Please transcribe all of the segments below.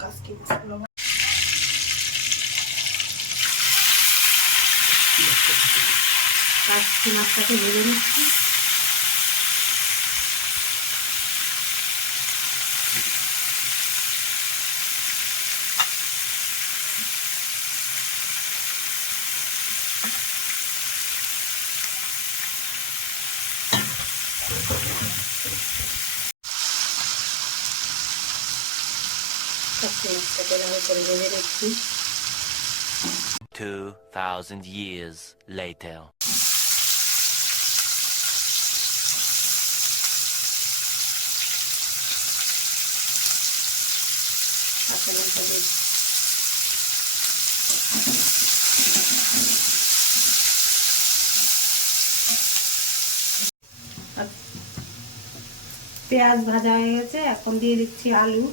কাচকি মাছগুলো কাচকি মাছটাকে ভেজে নিচ্ছি। কাচকি মাছটাকে ভালো করে ভেজে নিচ্ছি। 2000 years later. পেঁয়াজ ভাজা হয়ে গেছে, এখন দিয়ে দিচ্ছি আলু,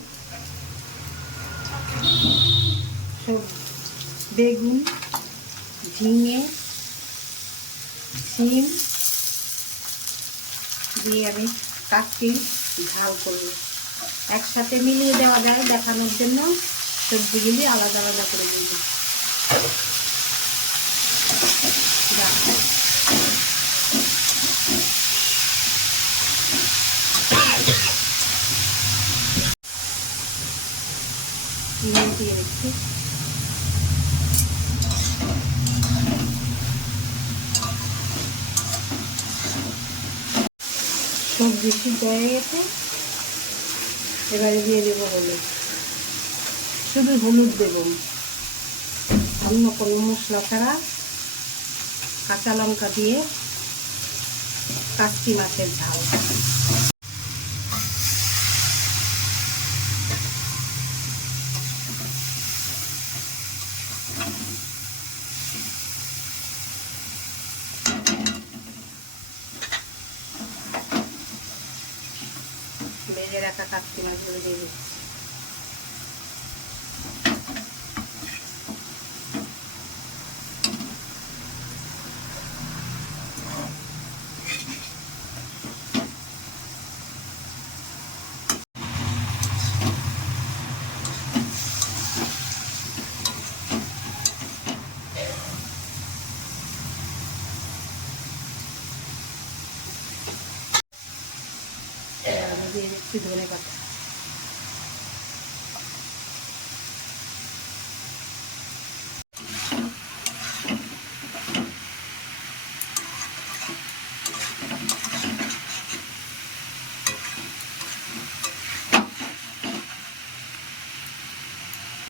সব বেগুন, ঝিঙে, শিম দিয়ে আমি কাচকি ঝাল করব। একসাথে মিলিয়ে দেওয়া যায় দেখানোর জন্য, সবজিগুলি আলাদা আলাদা করে দিই। দিয়ে দিচ্ছি সবজি সিদ্ধ হয়ে গেছে, এবারে দিয়ে দেবো হলুদ, শুধু হলুদ দেব, অন্য কোনো মশলা ছাড়া। কাঁচা লঙ্কা দিয়ে কাচকি মাছের ঝাল। ভেজে রাখা কাচকি মাছগুলো দিয়ে দিচ্ছি। দিয়ে দিচ্ছি ধনে পাতা।